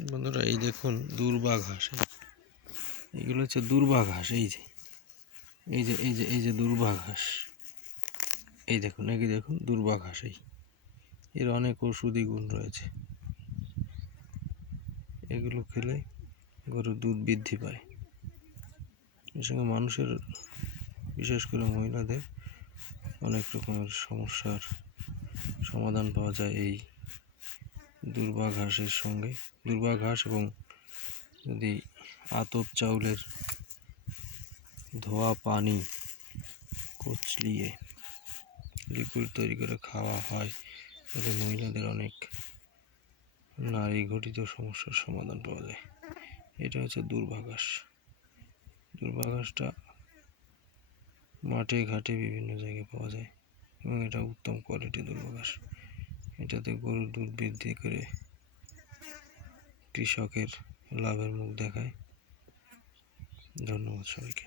বন্ধুরা, এই দেখুন দূর্বা ঘাস। এইগুলো হচ্ছে দূর্বা ঘাস। এই যে দূর্বা ঘাস। এই দেখুন দূর্বা ঘাস। এর অনেক ঔষধি গুণ রয়েছে। এগুলো খেলে গরুর দুধ বৃদ্ধি পায়। এর সঙ্গে মানুষের, বিশেষ করে মহিলাদের, অনেক রকমের সমস্যার সমাধান পাওয়া যায় এই দূর্বা ঘাসের সঙ্গে। দূর্বা ঘাস এবং যদি আতপ চাউলের ধোয়া পানি কচলিয়ে লিকুইড তৈরি করে খাওয়া হয়, তাহলে মহিলাদের অনেক নারী ঘটিত সমস্যার সমাধান পাওয়া যায়। এটা হচ্ছে দূর্বা ঘাস। দূর্বা ঘাসটা মাঠে ঘাটে বিভিন্ন জায়গায় পাওয়া যায় এবং এটা উত্তম কোয়ালিটির দূর্বা ঘাস। এটাতে গরুর দুধ বৃদ্ধি করে কৃষকের লাভের মুখ দেখায়। ধন্যবাদ সবাইকে।